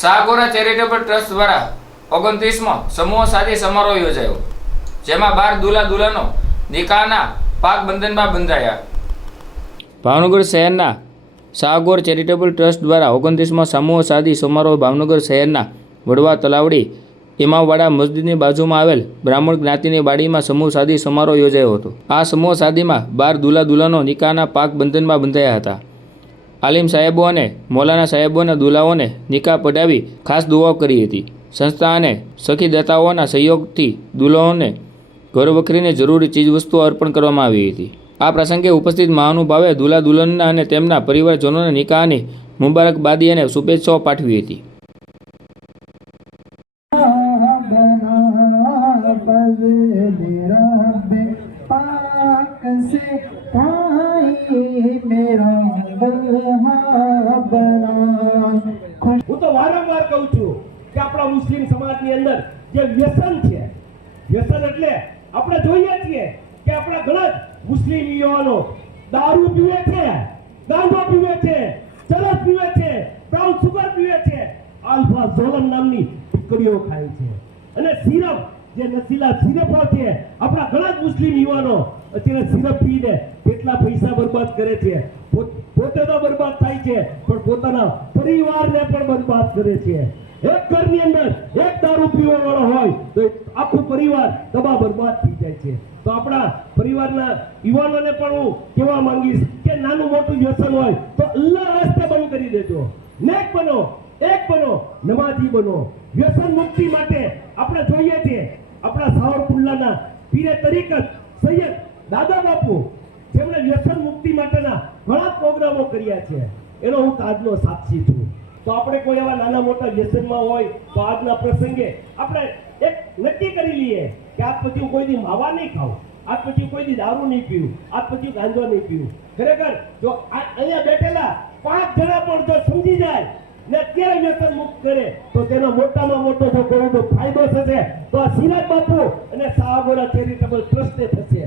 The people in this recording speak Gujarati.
શાહગોરા ચેરિટેબલ ટ્રસ્ટ દ્વારા 29મો સમૂહ શાદી સમારોહ યોજાયો, જેમાં 12 દુલ્હા દુલ્હનો નિકાહના પાક બંધનમાં બંધાયા. ભાવનગર શહેરના શાહગોર ચેરિટેબલ ટ્રસ્ટ દ્વારા 29મો સમૂહ શાદી સમારોહ ભાવનગર શહેરના વડવા તલાવડી ઇમામવાડા મસ્જિદની બાજુમાં આવેલ બ્રાહ્મણ જ્ઞાતિની બાડીમાં સમૂહ શાદી સમારોહ યોજાયો હતો. આ સમૂહ શાદીમાં 12 દુલ્હા દુલ્હનો નિકાહના પાક બંધનમાં બંધાયા હતા. આલિમ સાહેબો અને મૌલાના સાહેબોના દુલ્હાઓને નિકાહ પઢાવી ખાસ દુઆઓ કરી હતી. સંસ્થા અને સખીદાતાઓના સહયોગથી દુલ્હાઓને ઘરવખરીની જરૂરી ચીજવસ્તુઓ અર્પણ કરવામાં આવી હતી. આ પ્રસંગે ઉપસ્થિત મહાનુભાવે દુલ્હા દુલ્હનના અને તેમના પરિવારજનોને નિકાહની મુબારકબાદી અને શુભેચ્છાઓ પાઠવી હતી. હું તો વારંવાર કહું છું કે આપણા મુસ્લિમ સમાજની અંદર જે વ્યસન છે, વ્યસન એટલે આપણે જોઈએ છીએ કે આપણા ઘણા મુસ્લિમ યુવાનો દારૂ પીવે છે, ગાંજો પીવે છે, ચરસ પીવે છે, બ્રાઉન સુગર પીવે છે, આલ્ફા ઝોલન નામની ટીકડીઓ ખાય છે અને સિરપ જે નશીલા સિરપો છે. આપણા ઘણા મુસ્લિમ યુવાનો અત્યારે સિરપ પીને કેટલા પૈસા બરબાદ કરે છે. પોતે તો બરબાદ થાય છે પણ પોતાના પરિવારને પણ બરબાદ કરે છે. એક ઘરની અંદર એક દારૂ પીવા વાળો હોય તો આખું પરિવાર તબાહ બરબાદ થઈ જાય છે. તો આપણા પરિવારના યુવાનોને પણ હું કહેવા માંગીશ કે નાનું મોટું વ્યસન હોય તો અલ્લાહ રસ્તે બંધ કરી દેજો. નેક બનો, એક બનો, નમાજી બનો. વ્યસન મુક્તિ માટે આપણે જોઈએ છીએ આપણા સાવરકુંડલાના પીરે તરીકત સૈયદ દાદા બાપુ જેમણે વ્યસન મુક્તિ માટેના ઘણા પ્રોગ્રામો કર્યા છે, એનો હું આજનો સાક્ષી છું. તો આપણે કોઈ એવા નાના મોટા વ્યસનમાં હોય તો આજના પ્રસંગે આપણે એક નક્કી કરી લઈએ કે આજ પછી હું કોઈ દી માવા નહીં ખાઉં, આજ પછી કોઈ દી દારૂ નહીં પીવું, આજ પછી ગાંજો નહીં પીવું. ખરેખર જો અહીંયા બેઠેલા 5 જણા પણ જો સમજી જાય ને અત્યારે વ્યસન મુક્ત કરે તો તેનો મોટામાં મોટો જો કોઈનો ફાયદો થશે તો આ સિરાજ બાપુ અને શાહગોરા ચેરિટેબલ ટ્રસ્ટને થશે.